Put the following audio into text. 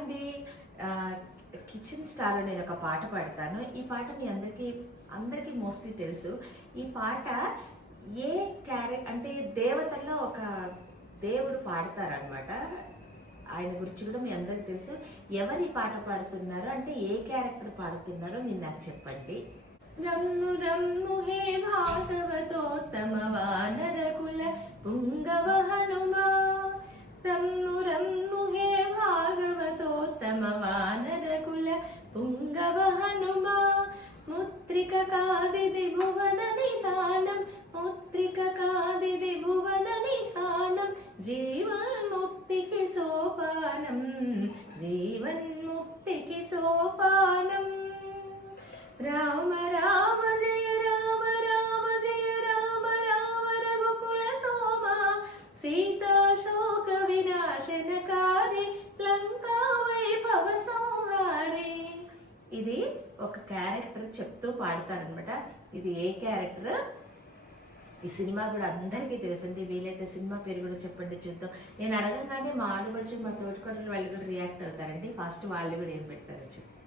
అండి, కిచెన్ స్టార్లో నేను ఒక పాట పాడతాను. ఈ పాట మీ అందరికీ మోస్ట్లీ తెలుసు. ఈ పాట ఏ అంటే దేవతల్లో ఒక దేవుడు పాడతారనమాట. ఆయన గురించి కూడా మీ అందరికీ తెలుసు. ఎవరి పాట పాడుతున్నారో అంటే ఏ క్యారెక్టర్ పాడుతున్నారో మీరు నాకు చెప్పండి. రమ్ము రమ్ము హే భాగవతోత్తమ వానరకుల పుంగవ హనుమా, రమ్ము రమ్ము హే భాగవతోత్తమ వానరకుల పుంగవ హనుమా, ముత్రిక కాదిది భువన నిధానం, ముత్రిక కాదిది భువన నిధానం, జీవన్ముక్తికి సోపానం, జీవన్ముక్తికి సోపానం. రామ రామ జయ రామ రామ జయ రామ రామ రఘుకుల సోమ, సీతాశోక వినాశనకారి, లంకా వైభవ సంహారి. ఇది ఒక క్యారెక్టర్ చెప్తూ పాడతారనమాట. ఇది ఏ క్యారెక్టర్? ఈ సినిమా కూడా అందరికీ తెలుసండి. వీలైతే సినిమా పేరు కూడా చెప్పండి చూద్దాం. నేను అడగంగానే మా ఆడపడుచు మా తోటికోడలు వాళ్ళు కూడా రియాక్ట్ అవుతారండి. ఫస్ట్ వాళ్ళు కూడా ఏం పెడతారో చెప్పు.